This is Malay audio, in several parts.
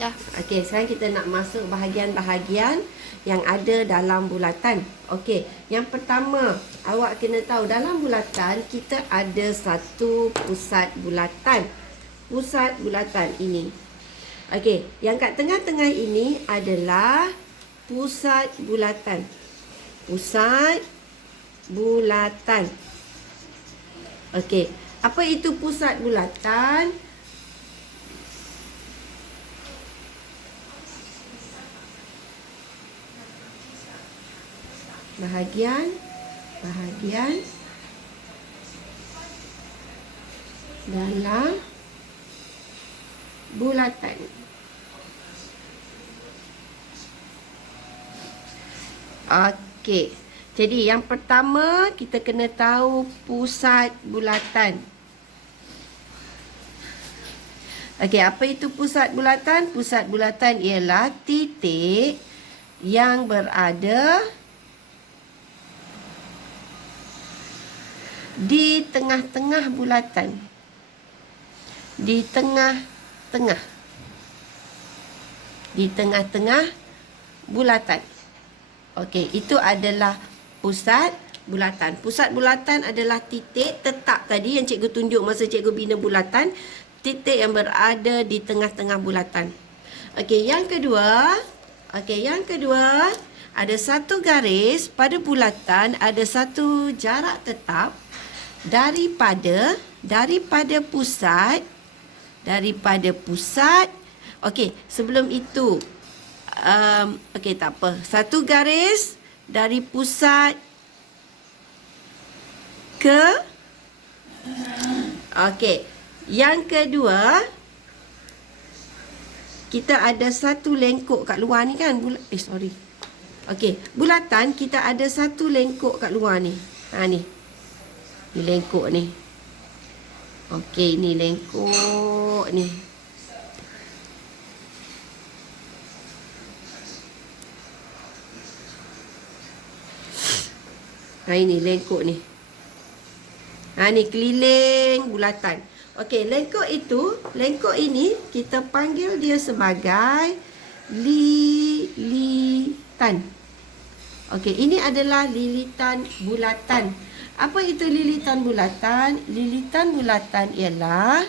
Ya, okey, sekarang kita nak masuk bahagian-bahagian yang ada dalam bulatan. Okey, yang pertama, awak kena tahu dalam bulatan kita ada satu pusat bulatan. Pusat bulatan ini. Okey, yang kat tengah-tengah ini adalah pusat bulatan. Pusat bulatan. Okey, apa itu pusat bulatan? Bahagian dalam bulatan. Okey. Jadi yang pertama kita kena tahu pusat bulatan. Okey, apa itu pusat bulatan? Pusat bulatan ialah titik yang berada di tengah-tengah bulatan. Di tengah-tengah. Di tengah-tengah bulatan. Okey, itu adalah pusat bulatan. Pusat bulatan adalah titik tetap tadi yang cikgu tunjuk masa cikgu bina bulatan. Titik yang berada di tengah-tengah bulatan. Okey, yang kedua. Okey, yang kedua. Ada satu garis pada bulatan. Ada satu jarak tetap. Daripada pusat. Daripada pusat. Okey, sebelum itu. Okey, tak apa. Satu garis dari pusat ke. Okey. Yang kedua, kita ada satu lengkuk kat luar ni kan. Okey, bulatan kita ada satu lengkuk kat luar ni. Ni. Ni lengkuk ni. Okey, ni lengkuk ni. Ini lengkuk ni. Ni keliling bulatan. Okey, lengkuk ini kita panggil dia sebagai lilitan. Okey, ini adalah lilitan bulatan. Apa itu lilitan bulatan? Lilitan bulatan ialah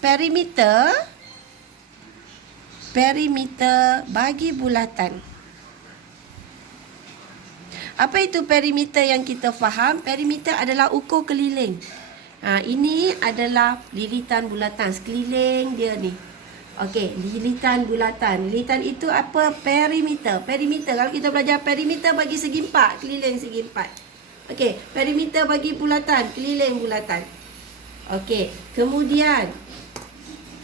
perimeter bagi bulatan. Apa itu perimeter yang kita faham? Perimeter adalah ukur keliling. Ini adalah lilitan bulatan. Sekeliling dia ni. Okey, lilitan bulatan. Lilitan itu apa? Perimeter. Perimeter. Kalau kita belajar perimeter bagi segi empat. Keliling segi empat. Okey, perimeter bagi bulatan. Keliling bulatan. Okey, kemudian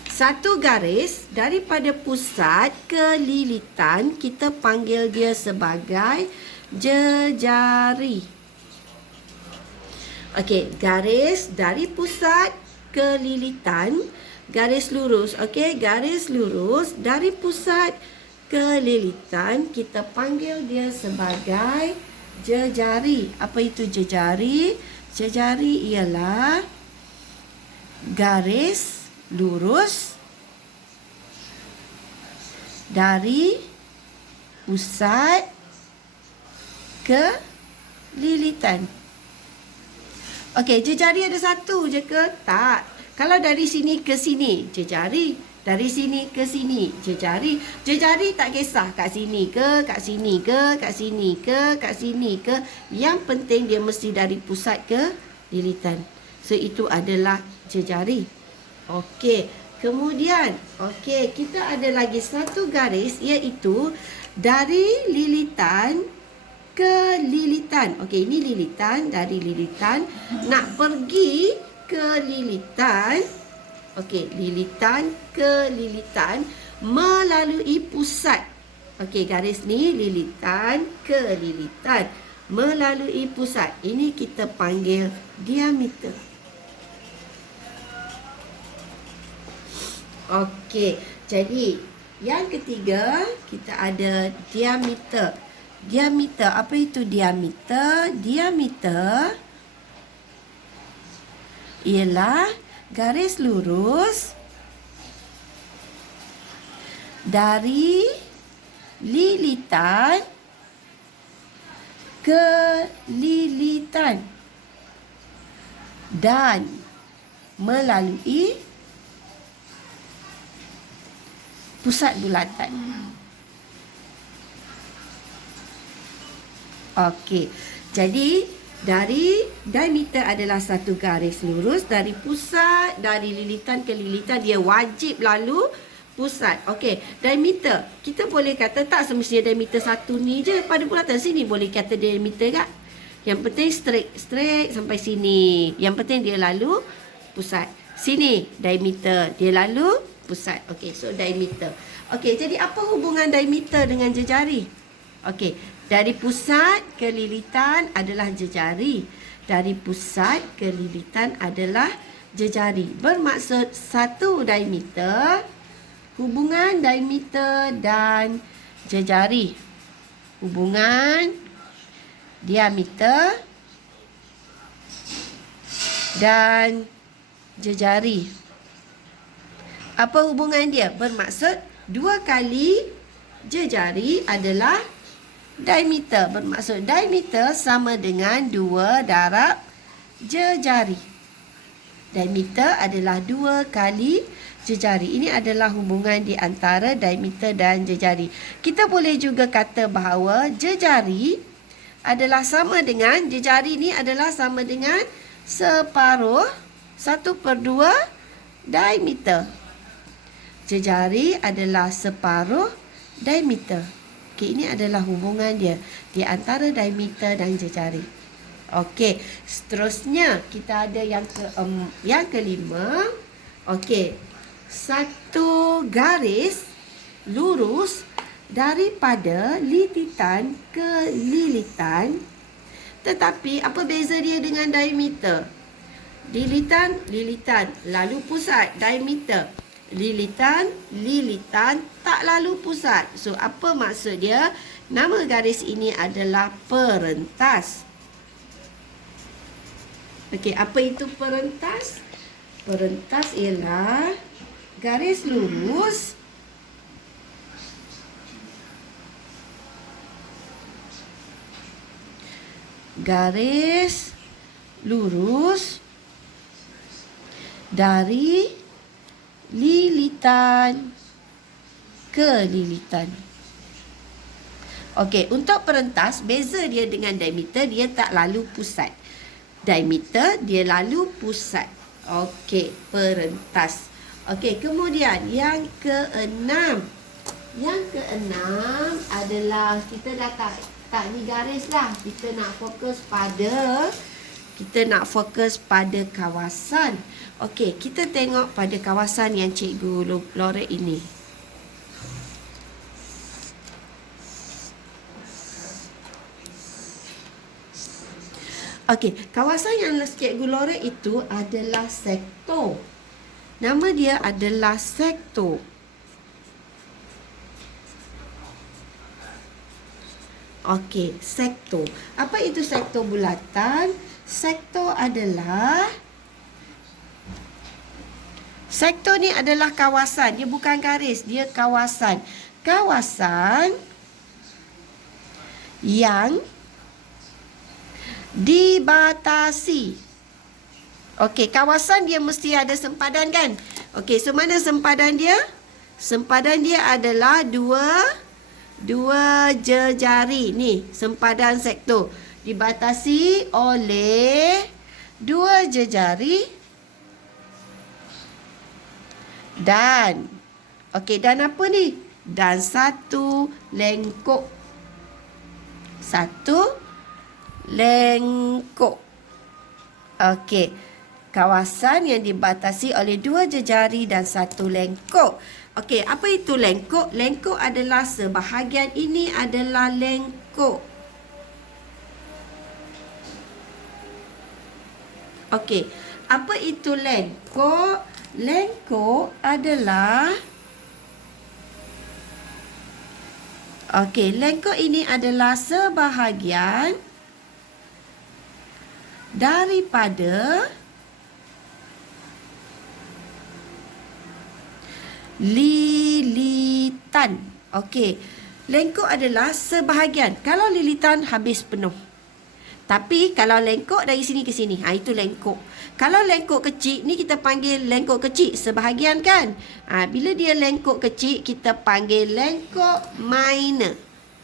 satu garis daripada pusat ke lilitan. Kita panggil dia sebagai jejari. Okey, garis dari pusat ke lilitan, garis lurus. Okey, garis lurus dari pusat ke lilitan kita panggil dia sebagai jejari. Apa itu jejari? Jejari ialah garis lurus dari pusat ke lilitan. Okey, jejari ada satu je ke? Tak. Kalau dari sini ke sini, jejari. Dari sini ke sini, jejari. Jejari tak kisah kat sini ke, kat sini ke, kat sini ke, kat sini ke. Yang penting dia mesti dari pusat ke lilitan. So, itu adalah jejari. Okey, kemudian, okey, kita ada lagi satu garis iaitu dari lilitan ke lilitan. Okey, ini lilitan. Dari lilitan nak pergi ke lilitan. Okey, lilitan ke lilitan melalui pusat. Okey, garis ni lilitan ke lilitan melalui pusat. Ini kita panggil diameter. Okey, jadi yang ketiga kita ada diameter. Diameter, apa itu diameter? Diameter ialah garis lurus dari lilitan ke lilitan dan melalui pusat bulatan. Okey. Jadi dari diameter adalah satu garis lurus dari pusat, dari lilitan ke lilitan, dia wajib lalu pusat. Okey, diameter. Kita boleh kata tak semestinya diameter satu ni je pada bulatan. Sini boleh kata diameter tak? Yang penting straight sampai sini. Yang penting dia lalu pusat. Sini diameter, dia lalu pusat. Okey, so diameter. Okey, jadi apa hubungan diameter dengan jejari? Okey, dari pusat ke lilitan adalah jejari. Dari pusat ke lilitan adalah jejari. Bermaksud satu diameter, hubungan diameter dan jejari. Hubungan diameter dan jejari. Apa hubungan dia? Bermaksud 2 kali jejari adalah diameter. Bermaksud diameter sama dengan 2 darab jejari. Diameter adalah 2 kali jejari. Ini adalah hubungan di antara diameter dan jejari. Kita boleh juga kata bahawa jejari adalah sama dengan, jejari ni adalah sama dengan separuh 1/2 diameter. Jejari adalah separuh diameter. Okey, ini adalah hubungan dia di antara diameter dan jejari. Okey, seterusnya kita ada yang kelima. Okey, satu garis lurus daripada lilitan ke lilitan. Tetapi apa beza dia dengan diameter? Lilitan, lilitan, lalu pusat, diameter. Lilitan, lilitan, tak lalu pusat. So, apa maksud dia? Nama garis ini adalah perentas. Okey, apa itu perentas? Perentas ialah garis lurus dari lilitan ke lilitan. Okey, untuk perentas, beza dia dengan diameter, dia tak lalu pusat. Diameter, dia lalu pusat. Okey, perentas. Okey, kemudian yang keenam. Yang keenam adalah, kita dah tak ni garis dah. Kita nak fokus pada kawasan. Okey, kita tengok pada kawasan yang Cikgu lorek ini. Okey, kawasan yang Cikgu lorek itu adalah sektor. Nama dia adalah sektor. Okey, sektor. Apa itu sektor bulatan? Sektor ni adalah kawasan. Dia bukan garis, dia kawasan. Kawasan yang dibatasi. Okey, kawasan dia mesti ada sempadan kan? Okey, so mana sempadan dia? Sempadan dia adalah dua jejari. Ni, sempadan sektor. Dibatasi oleh 2 jejari dan okey, dan apa ni? Dan 1 lengkok. 1 lengkok. Okey, kawasan yang dibatasi oleh 2 jejari dan 1 lengkok. Okey, apa itu lengkok? Lengkok adalah sebahagian ini adalah lengkok. Okey, apa itu lengkok? Lengkok adalah, okey, lengkok ini adalah sebahagian daripada Lilitan. Okey. Lengkok adalah sebahagian. Kalau lilitan habis penuh. Tapi kalau lengkok dari sini ke sini, itu lengkok. Kalau lengkok kecil, ni kita panggil lengkok kecil sebahagian kan? Bila dia lengkok kecil, kita panggil lengkok minor.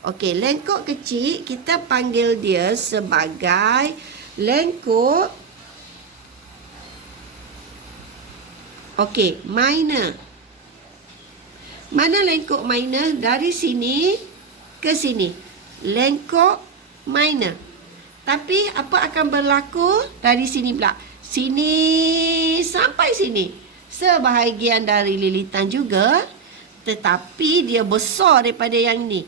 Okey, lengkok kecil kita panggil dia sebagai lengkok minor. Mana lengkok minor? Dari sini ke sini. Lengkok minor. Tapi apa akan berlaku dari sini pula? Sini sampai sini. Sebahagian dari lilitan juga. Tetapi dia besar daripada yang ni.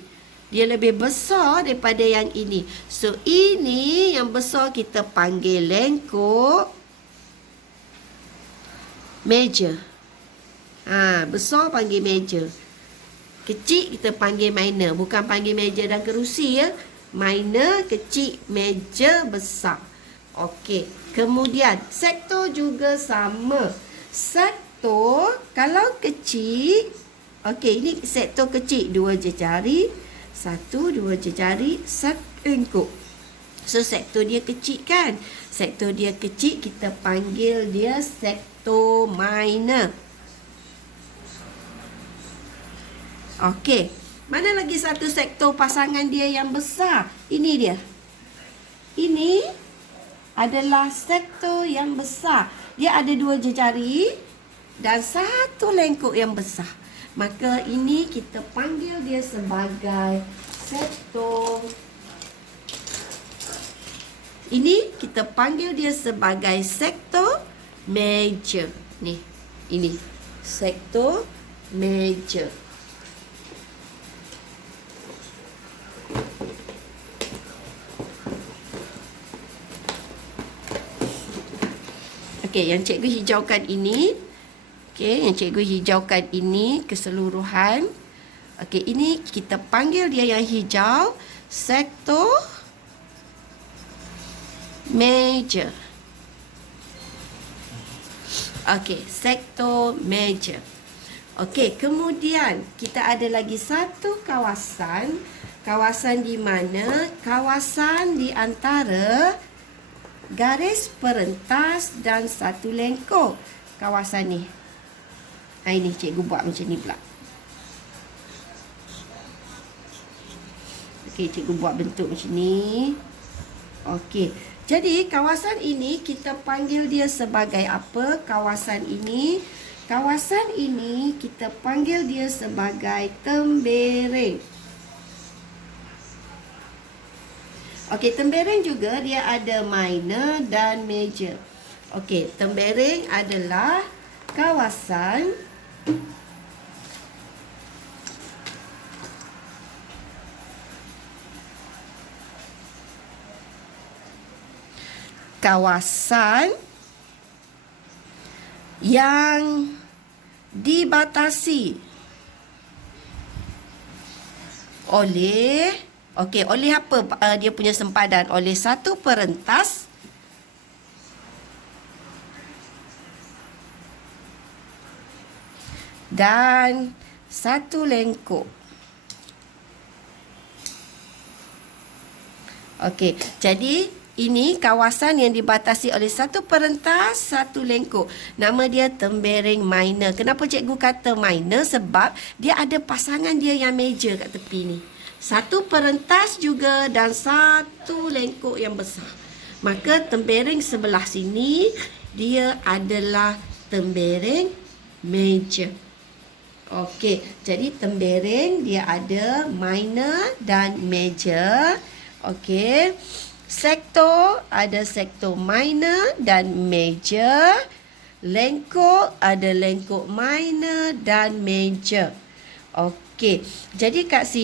Dia lebih besar daripada yang ini. So, ini yang besar kita panggil lengkok major. Besar panggil major. Kecil kita panggil minor. Bukan panggil major dan kerusi ya. Minor, kecil, major, besar. Okey. Kemudian, sektor juga sama. Sektor, kalau kecil, okey, ini sektor kecil. 2 jari, 1, 2 jari, 1 lengkok. So, sektor dia kecil kan? Sektor dia kecil, kita panggil dia sektor minor. Okey. Mana lagi satu sektor pasangan dia yang besar? Ini dia. Ini adalah sektor yang besar. Dia ada 2 jari dan 1 lengkok yang besar. Maka ini kita panggil dia sebagai sektor. Ini kita panggil dia sebagai sektor major. Ni, ini sektor major. Okey, yang cikgu hijaukan ini. Okey, yang cikgu hijaukan ini keseluruhan. Okey, ini kita panggil dia yang hijau sektor major. Okey, sektor major. Okey, kemudian kita ada lagi satu kawasan. Kawasan di mana? Kawasan di antara garis perentas dan 1 lengkok. Kawasan ni. Ini cikgu buat macam ni pula. Okey, cikgu buat bentuk macam ni. Okey. Jadi, kawasan ini kita panggil dia sebagai apa? Kawasan ini kita panggil dia sebagai tembereng. Okey, tembereng juga dia ada minor dan major. Okey, tembereng adalah kawasan yang dibatasi oleh oleh apa dia punya sempadan? Oleh 1 perentas dan 1 lengkok. Okey, jadi ini kawasan yang dibatasi oleh 1 perentas, 1 lengkok. Nama dia tembereng minor. Kenapa cikgu kata minor? Sebab dia ada pasangan dia yang major kat tepi ni. 1 perentas juga dan 1 lengkok yang besar. Maka tembereng sebelah sini dia adalah tembereng major. Okey, jadi tembereng dia ada minor dan major. Okey. Sektor ada sektor minor dan major. Lengkok ada lengkok minor dan major. Okey. Jadi kat sini